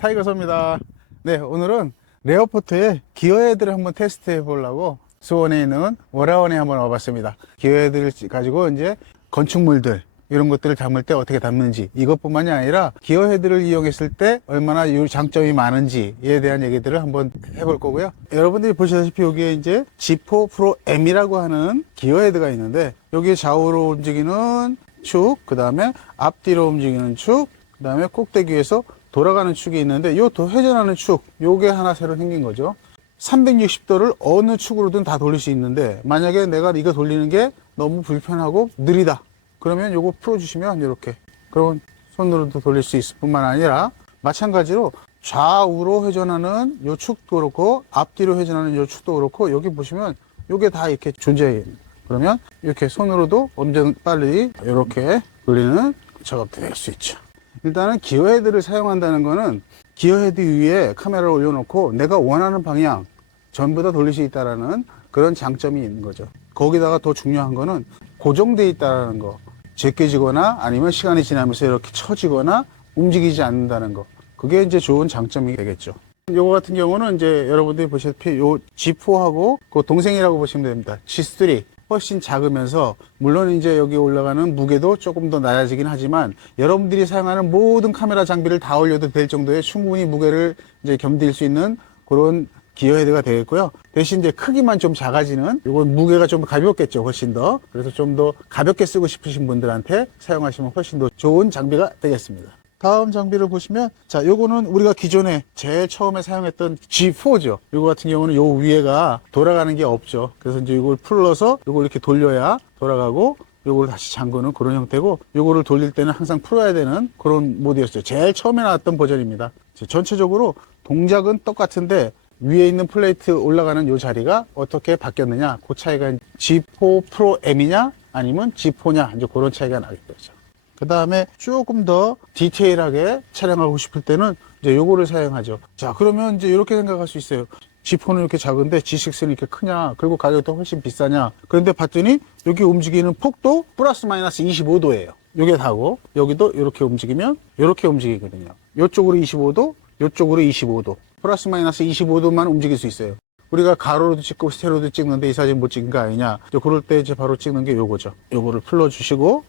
타이거소입니다. 네, 오늘은 레어포트의 기어헤드를 한번 테스트해 보려고 수원에 있는 월화원에 한번 와봤습니다. 기어헤드를 가지고 이제 건축물들 이런 것들을 담을 때 어떻게 담는지, 이것뿐만이 아니라 기어헤드를 이용했을 때 얼마나 이 장점이 많은지에 대한 얘기들을 한번 해볼 거고요. 여러분들이 보시다시피 여기에 이제 G4 프로 M이라고 하는 기어헤드가 있는데, 여기에 좌우로 움직이는 축, 그 다음에 앞뒤로 움직이는 축, 그 다음에 꼭대기 위에서 돌아가는 축이 있는데, 요 회전하는 축, 요게 하나 새로 생긴 거죠. 360도를 어느 축으로든 다 돌릴 수 있는데, 만약에 내가 이거 돌리는 게 너무 불편하고 느리다, 그러면 요거 풀어주시면 이렇게, 그럼 손으로도 돌릴 수 있을 뿐만 아니라 마찬가지로 좌우로 회전하는 요 축도 그렇고 앞뒤로 회전하는 요 축도 그렇고, 여기 보시면 요게 다 이렇게 존재해요. 그러면 이렇게 손으로도 엄청 빨리 이렇게 돌리는 작업도 될 수 있죠. 일단은 기어헤드를 사용한다는 거는 기어헤드 위에 카메라를 올려놓고 내가 원하는 방향 전부 다 돌릴 수 있다는 그런 장점이 있는 거죠. 거기다가 더 중요한 거는 고정되어 있다는 거. 제껴지거나 아니면 시간이 지나면서 이렇게 처지거나 움직이지 않는다는 거. 그게 이제 좋은 장점이 되겠죠. 요거 같은 경우는 이제 여러분들이 보시다시피 요 G4하고 그 동생이라고 보시면 됩니다. G3. 훨씬 작으면서, 물론 이제 여기 올라가는 무게도 조금 더 낮아지긴 하지만, 여러분들이 사용하는 모든 카메라 장비를 다 올려도 될 정도의 충분히 무게를 이제 견딜 수 있는 그런 기어헤드가 되겠고요. 대신 이제 크기만 좀 작아지는, 이건 무게가 좀 가볍겠죠, 훨씬 더. 그래서 좀 더 가볍게 쓰고 싶으신 분들한테 사용하시면 훨씬 더 좋은 장비가 되겠습니다. 다음 장비를 보시면, 자, 요거는 우리가 기존에 제일 처음에 사용했던 G4죠. 요거 같은 경우는 요 위에가 돌아가는 게 없죠. 그래서 이제 이걸 풀러서 요걸 이렇게 돌려야 돌아가고, 요걸 다시 잠그는 그런 형태고, 요거를 돌릴 때는 항상 풀어야 되는 그런 모드였어요. 제일 처음에 나왔던 버전입니다. 전체적으로 동작은 똑같은데 위에 있는 플레이트 올라가는 요 자리가 어떻게 바뀌었느냐, 그 차이가 G4 프로 M이냐 아니면 G4냐, 이제 그런 차이가 나겠죠. 그 다음에 조금 더 디테일하게 촬영하고 싶을 때는 이제 요거를 사용하죠. 자, 그러면 이제 이렇게 생각할 수 있어요. G4는 이렇게 작은데 G6는 이렇게 크냐, 그리고 가격도 훨씬 비싸냐. 그런데 봤더니 여기 움직이는 폭도 플러스 마이너스 25도예요. 요게 다고, 여기도 이렇게 움직이면 이렇게 움직이거든요. 요쪽으로 25도, 요쪽으로 25도. 플러스 마이너스 25도만 움직일 수 있어요. 우리가 가로로도 찍고 스테로도 찍는데 이 사진 못 찍은 거 아니냐. 그럴 때 이제 바로 찍는 게 요거죠. 요거를 풀러주시고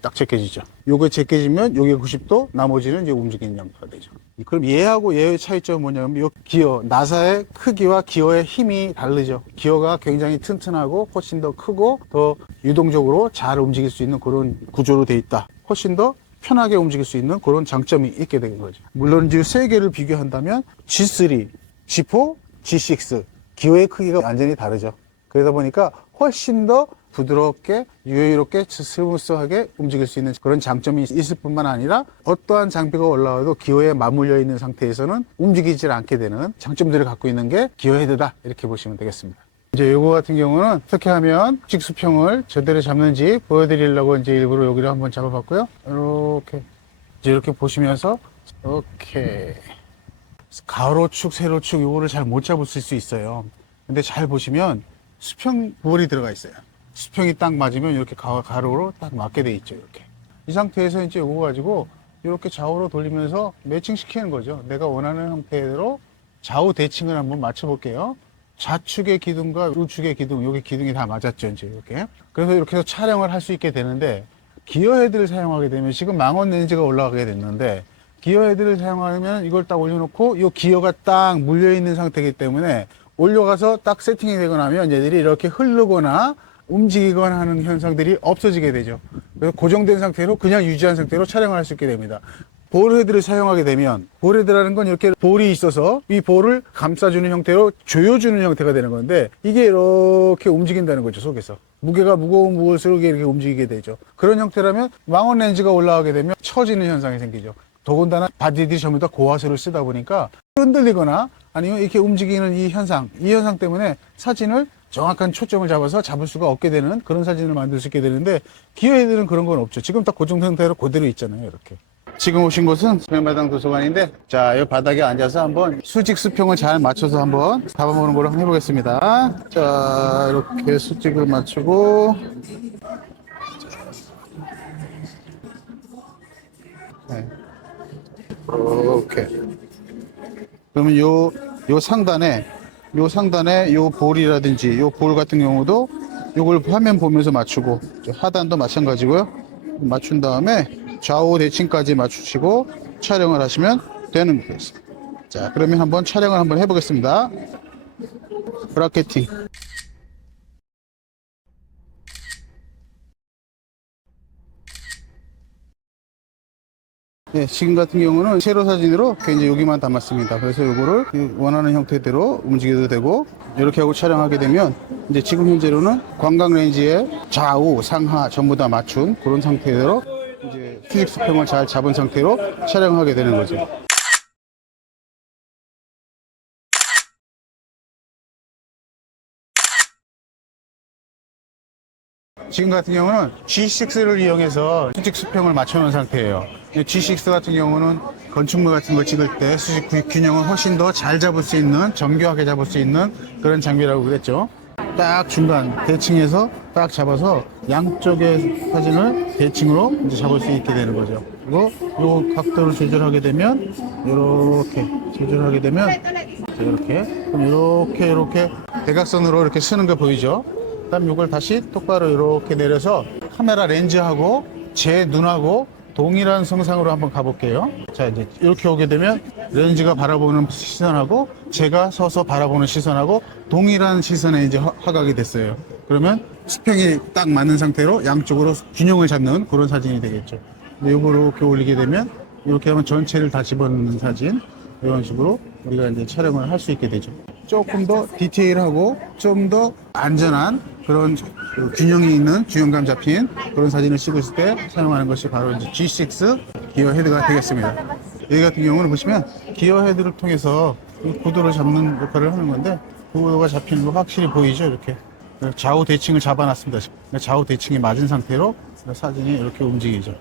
딱 제껴지죠. 요거 제껴지면 요게 90도, 나머지는 이제 움직이는 형태가 되죠. 그럼 얘하고 얘의 차이점은 뭐냐면, 요 기어, 나사의 크기와 기어의 힘이 다르죠. 기어가 굉장히 튼튼하고 훨씬 더 크고 더 유동적으로 잘 움직일 수 있는 그런 구조로 돼 있다. 훨씬 더 편하게 움직일 수 있는 그런 장점이 있게 되는 거죠. 물론 이제 세 개를 비교한다면 G3, G4, G6 기어의 크기가 완전히 다르죠. 그러다 보니까 훨씬 더 부드럽게 유유롭게 스무스하게 움직일 수 있는 그런 장점이 있을 뿐만 아니라, 어떠한 장비가 올라와도 기어에 맞물려 있는 상태에서는 움직이질 않게 되는 장점들을 갖고 있는 게 기어헤드다, 이렇게 보시면 되겠습니다. 이제 요거 같은 경우는 어떻게 하면 직수평을 제대로 잡는지 보여드리려고 이제 일부러 여기를 한번 잡아봤고요. 이렇게 이제 이렇게 보시면서 이렇게 가로축, 세로축 요거를 잘 못 잡으실 수 있어요. 근데 잘 보시면 수평 볼이 들어가 있어요. 수평이 딱 맞으면 이렇게 가로로 딱 맞게 돼 있죠. 이렇게 이 상태에서 이제 이거 가지고 이렇게 좌우로 돌리면서 매칭 시키는 거죠. 내가 원하는 형태로 좌우 대칭을 한번 맞춰 볼게요. 좌측의 기둥과 우측의 기둥, 여기 기둥이 다 맞았죠, 이제 이렇게. 그래서 이렇게 해서 촬영을 할 수 있게 되는데, 기어헤드를 사용하게 되면, 지금 망원 렌즈가 올라가게 됐는데, 기어헤드를 사용하면 이걸 딱 올려놓고 이 기어가 딱 물려 있는 상태이기 때문에 올려가서 딱 세팅이 되고 나면 얘들이 이렇게 흐르거나 움직이거나 하는 현상들이 없어지게 되죠. 그래서 고정된 상태로 그냥 유지한 상태로 촬영을 할 수 있게 됩니다. 볼헤드를 사용하게 되면, 볼헤드라는 건 이렇게 볼이 있어서 이 볼을 감싸주는 형태로 조여주는 형태가 되는 건데, 이게 이렇게 움직인다는 거죠, 속에서. 무게가 무거운 무엇으로 이렇게 움직이게 되죠. 그런 형태라면 망원 렌즈가 올라가게 되면 처지는 현상이 생기죠. 더군다나 바디들이 전부 다 고화소를 쓰다 보니까 흔들리거나 아니면 이렇게 움직이는 이 현상 때문에 사진을 정확한 초점을 잡아서 잡을 수가 없게 되는 그런 사진을 만들 수 있게 되는데, 기어헤드는 그런 건 없죠. 지금 딱 고정 상태로 그대로 있잖아요, 이렇게. 지금 오신 곳은 수평마당 도서관인데, 자, 이 바닥에 앉아서 한번 수직 수평을 잘 맞춰서 한번 잡아보는 걸로 한번 해보겠습니다. 자, 이렇게 수직을 맞추고, 네. 이렇게 그러면 요 상단에 요 볼이라든지 요 볼 같은 경우도 요걸 화면 보면서 맞추고, 하단도 마찬가지고요. 맞춘 다음에 좌우 대칭까지 맞추시고 촬영을 하시면 되는 거예요. 자, 그러면 한번 촬영을 한번 해보겠습니다. 브라켓팅. 네, 지금 같은 경우는 세로 사진으로 이제 여기만 담았습니다. 그래서 요거를 원하는 형태대로 움직여도 되고, 이렇게 하고 촬영하게 되면 이제 지금 현재로는 광각 렌즈에 좌우 상하 전부 다 맞춘 그런 상태로 이제 수직 수평을 잘 잡은 상태로 촬영하게 되는 거죠. 지금 같은 경우는 G6를 이용해서 수직 수평을 맞춰놓은 상태예요. G6 같은 경우는 건축물 같은 걸 찍을 때 수직 균형을 훨씬 더 잘 잡을 수 있는, 정교하게 잡을 수 있는 그런 장비라고 그랬죠. 딱 중간 대칭해서 딱 잡아서 양쪽의 사진을 대칭으로 이제 잡을 수 있게 되는 거죠. 그리고 이 각도를 조절하게 되면 이렇게 조절하게 되면 이렇게, 그럼 이렇게 대각선으로 이렇게 쓰는 거 보이죠? 그다음 이걸 다시 똑바로 이렇게 내려서 카메라 렌즈하고 제 눈하고 동일한 성상으로 한번 가볼게요. 자, 이제 이렇게 오게 되면 렌즈가 바라보는 시선하고 제가 서서 바라보는 시선하고 동일한 시선에 이제 화각이 됐어요. 그러면 수평이 딱 맞는 상태로 양쪽으로 균형을 잡는 그런 사진이 되겠죠. 이걸 이렇게 올리게 되면 이렇게 하면 전체를 다 집어넣는 사진, 이런 식으로 우리가 이제 촬영을 할 수 있게 되죠. 조금 더 디테일하고 좀 더 안전한 그런 균형이 있는, 균형감 잡힌 그런 사진을 찍을 때 사용하는 것이 바로 이제 G6 기어 헤드가 되겠습니다. 여기 같은 경우는 보시면 기어 헤드를 통해서 고도를 잡는 역할을 하는 건데, 고도가 잡히는 거 확실히 보이죠? 이렇게 좌우 대칭을 잡아놨습니다. 좌우 대칭이 맞은 상태로 사진이 이렇게 움직이죠.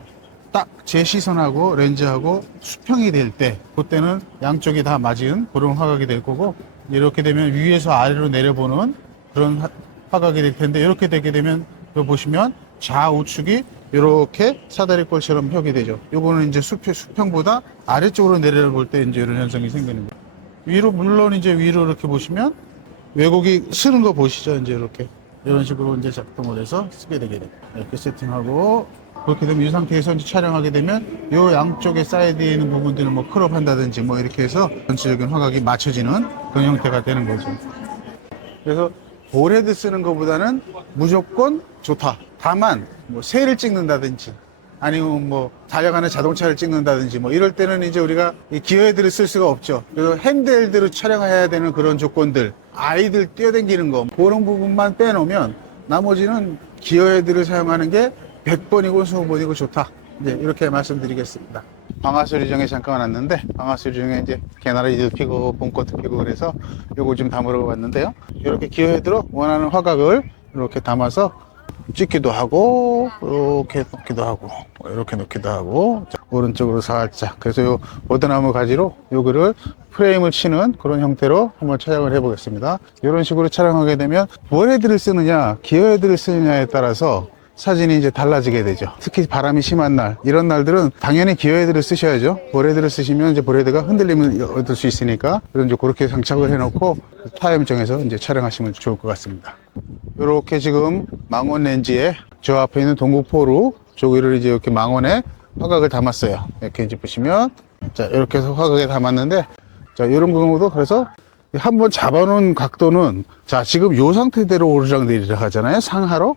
딱 제 시선하고 렌즈하고 수평이 될 때, 그때는 양쪽이 다 맞은 그런 화각이 될 거고, 이렇게 되면 위에서 아래로 내려보는 그런 화각이 될 텐데, 이렇게 되게 되면 여기 보시면 좌우측이 이렇게 사다리꼴처럼 펴게 되죠. 요거는 이제 수평보다 아래쪽으로 내려볼 때 이제 이런 현상이 생기는 거예요. 위로, 물론 이제 위로 이렇게 보시면 왜곡이 쓰는 거 보시죠. 이제 이렇게 이런 식으로 이제 작동을 해서 쓰게 되게 돼요. 이렇게 세팅하고, 그렇게 되면 이 상태에서 이제 촬영하게 되면 이 양쪽에 사이드에 있는 부분들을 뭐 크롭 한다든지 뭐 이렇게 해서 전체적인 화각이 맞춰지는 그런 형태가 되는 거죠. 그래서 볼헤드 쓰는 것보다는 무조건 좋다. 다만 뭐 새를 찍는다든지 아니면 뭐 달려가는 자동차를 찍는다든지 뭐 이럴 때는 이제 우리가 이 기어헤드를 쓸 수가 없죠. 그래서 핸드헬드로 촬영해야 되는 그런 조건들, 아이들 뛰어다니는 거, 그런 부분만 빼놓으면 나머지는 기어헤드를 사용하는 게 100번이고 20번이고 좋다. 이제 이렇게 말씀드리겠습니다. 방아수리정에 잠깐 왔는데, 방아수리정에 이제 개나리도 피고 봄꽃도 피고 그래서 요거 좀 담으러 왔는데요. 이렇게 기어헤드로 원하는 화각을 이렇게 담아서 찍기도 하고, 이렇게 놓기도 하고, 이렇게 놓기도 하고, 자, 오른쪽으로 살짝. 그래서 요 오드나무 가지로 요거를 프레임을 치는 그런 형태로 한번 촬영을 해 보겠습니다. 이런 식으로 촬영하게 되면 뭘 헤드를 쓰느냐, 기어헤드를 쓰느냐에 따라서 사진이 이제 달라지게 되죠. 특히 바람이 심한 날, 이런 날들은 당연히 기어헤드를 쓰셔야죠. 볼헤드를 쓰시면 이제 볼헤드가 흔들림을 얻을 수 있으니까, 그래서 이제 그렇게 장착을 해놓고 타임 정해서 이제 촬영하시면 좋을 것 같습니다. 이렇게 지금 망원 렌즈에 저 앞에 있는 동국포로 저기를 이제 이렇게 망원에 화각을 담았어요. 이렇게 이제 보시면, 자, 이렇게 해서 화각에 담았는데, 자, 이런 경우도 그래서 한번 잡아놓은 각도는, 자, 지금 이 상태대로 오르락내리락 하잖아요. 상하로.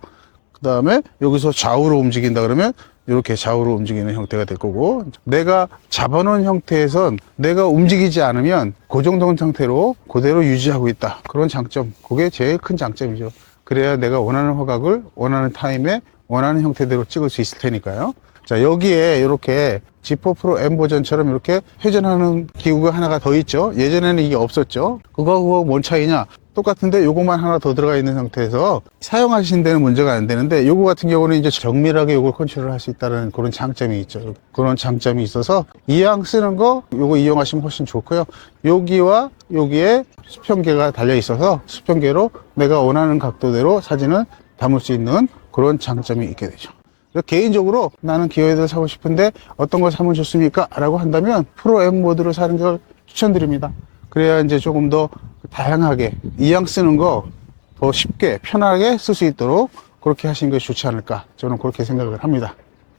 그 다음에 여기서 좌우로 움직인다 그러면 이렇게 좌우로 움직이는 형태가 될 거고, 내가 잡아놓은 형태에선 내가 움직이지 않으면 그 정도 상태로 그대로 유지하고 있다. 그런 장점, 그게 제일 큰 장점이죠. 그래야 내가 원하는 화각을 원하는 타임에 원하는 형태대로 찍을 수 있을 테니까요. 자, 여기에 이렇게 G4 프로 M 버전처럼 이렇게 회전하는 기구가 하나가 더 있죠. 예전에는 이게 없었죠. 그거 뭔 차이냐? 똑같은데 요거만 하나 더 들어가 있는 상태에서 사용하시는 데는 문제가 안 되는데, 요거 같은 경우는 이제 정밀하게 요걸 컨트롤 할 수 있다는 그런 장점이 있죠. 그런 장점이 있어서 이왕 쓰는 거 요거 이용하시면 훨씬 좋고요. 여기와 여기에 수평계가 달려 있어서 수평계로 내가 원하는 각도대로 사진을 담을 수 있는 그런 장점이 있게 되죠. 개인적으로 나는 기어헤드를 사고 싶은데 어떤 걸 사면 좋습니까? 라고 한다면 프로 M 모드를 사는 걸 추천드립니다. 그래야 이제 조금 더 다양하게 이왕 쓰는 거 더 쉽게 편하게 쓸 수 있도록 그렇게 하시는 것이 좋지 않을까, 저는 그렇게 생각을 합니다.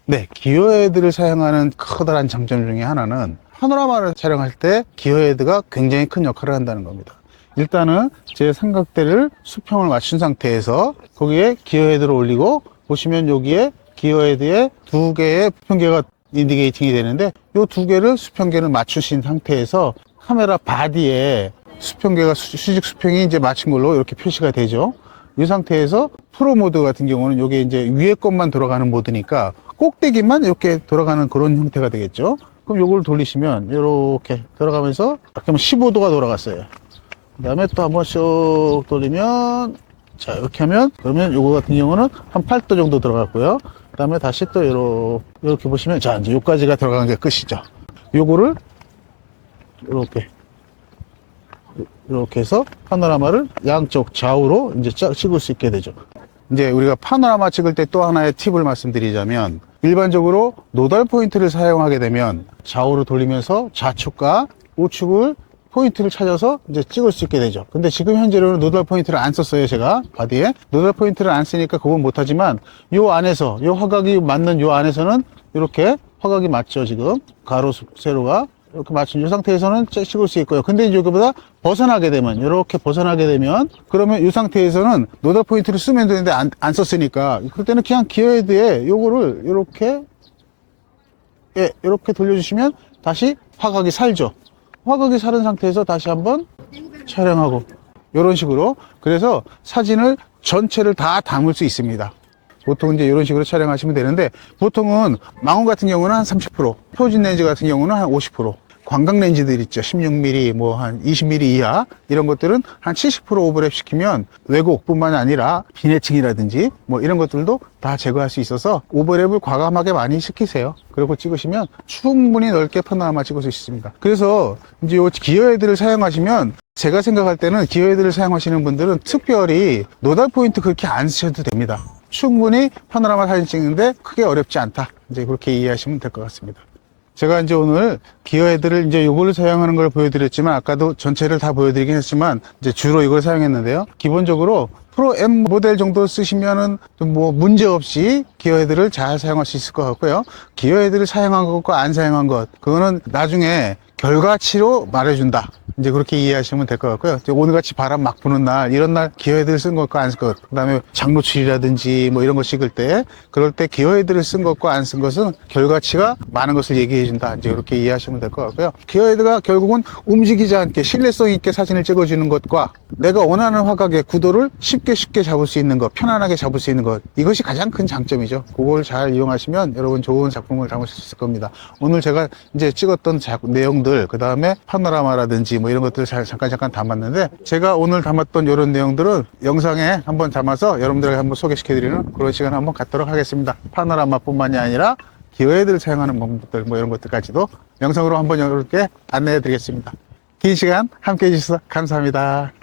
네, 기어헤드를 사용하는 커다란 장점 중에 하나는 파노라마를 촬영할 때 기어헤드가 굉장히 큰 역할을 한다는 겁니다. 일단은 제 삼각대를 수평을 맞춘 상태에서 거기에 기어헤드를 올리고, 보시면 여기에 기어헤드에 두 개의 수평계가 인디게이팅이 되는데, 이 두 개를 수평계를 맞추신 상태에서 카메라 바디에 수평계가 수직 수평이 이제 맞춘 걸로 이렇게 표시가 되죠. 이 상태에서 프로 모드 같은 경우는 이게 이제 위에 것만 돌아가는 모드니까 꼭대기만 이렇게 돌아가는 그런 형태가 되겠죠. 그럼 요걸 돌리시면 이렇게 돌아가면서 아까 15도가 돌아갔어요. 그 다음에 또 한번 쭉 돌리면, 자, 이렇게 하면, 그러면 요거 같은 경우는 한 8도 정도 들어갔고요. 그 다음에 다시 또 이렇게 보시면, 자, 이제 요까지가 들어간 게 끝이죠. 요거를 이렇게 해서 파노라마를 양쪽 좌우로 이제 찍을 수 있게 되죠. 이제 우리가 파노라마 찍을 때 또 하나의 팁을 말씀드리자면, 일반적으로 노달 포인트를 사용하게 되면 좌우로 돌리면서 좌측과 우측을 포인트를 찾아서 이제 찍을 수 있게 되죠. 근데 지금 현재로는 노달 포인트를 안 썼어요. 제가 바디에 노달 포인트를 안 쓰니까 그건 못하지만, 요 안에서 요 화각이 맞는 요 안에서는 이렇게 화각이 맞죠. 지금 가로 세로가 이렇게 맞춘 이 상태에서는 찍을 수 있고요. 근데 이제 여기보다 벗어나게 되면, 이렇게 벗어나게 되면, 그러면 이 상태에서는 노달 포인트를 쓰면 되는데 안 썼으니까, 그럴 때는 그냥 기어헤드에 요거를 이렇게, 예, 이렇게 돌려주시면 다시 화각이 살죠. 화각이 살은 상태에서 다시 한번 촬영하고, 이런 식으로. 그래서 사진을 전체를 다 담을 수 있습니다. 보통 이제 이런 식으로 촬영하시면 되는데, 보통은 망원 같은 경우는 한 30%, 표준 렌즈 같은 경우는 한 50%, 광각 렌즈들 있죠. 16mm, 뭐 한 20mm 이하, 이런 것들은 한 70% 오버랩 시키면 왜곡뿐만 아니라 비내칭이라든지 뭐 이런 것들도 다 제거할 수 있어서 오버랩을 과감하게 많이 시키세요. 그리고 찍으시면 충분히 넓게 파노라마 찍을 수 있습니다. 그래서 이제 이 기어헤드를 사용하시면, 제가 생각할 때는 기어헤드를 사용하시는 분들은 특별히 노달 포인트 그렇게 안 쓰셔도 됩니다. 충분히 파노라마 사진 찍는데 크게 어렵지 않다, 이제 그렇게 이해하시면 될 것 같습니다. 제가 이제 오늘 기어헤드를 이제 요거를 사용하는 걸 보여드렸지만, 아까도 전체를 다 보여드리긴 했지만 이제 주로 이걸 사용했는데요. 기본적으로 프로 M 모델 정도 쓰시면은 뭐 문제 없이 기어헤드를 잘 사용할 수 있을 것 같고요. 기어헤드를 사용한 것과 안 사용한 것, 그거는 나중에 결과치로 말해준다, 이제 그렇게 이해하시면 될 것 같고요. 오늘같이 바람 막 부는 날, 이런 날 기어헤드를 쓴 것과 안 쓴 것, 그 다음에 장노출이라든지 뭐 이런 거 찍을 때, 그럴 때 기어헤드를 쓴 것과 안 쓴 것은 결과치가 많은 것을 얘기해 준다, 이제 그렇게 이해하시면 될 것 같고요. 기어헤드가 결국은 움직이지 않게 신뢰성 있게 사진을 찍어주는 것과 내가 원하는 화각의 구도를 쉽게 잡을 수 있는 것, 편안하게 잡을 수 있는 것, 이것이 가장 큰 장점이죠. 그걸 잘 이용하시면 여러분 좋은 작품을 담으실 수 있을 겁니다. 오늘 제가 이제 찍었던 내용들, 그 다음에 파노라마라든지 뭐 이런 것들을 잠깐 담았는데, 제가 오늘 담았던 이런 내용들은 영상에 한번 담아서 여러분들에게 한번 소개시켜드리는 그런 시간 한번 갖도록 하겠습니다. 파노라마뿐만이 아니라 기어헤드를 사용하는 방법들, 뭐 이런 것들까지도 영상으로 한번 여러분께 안내해 드리겠습니다. 긴 시간 함께 해주셔서 감사합니다.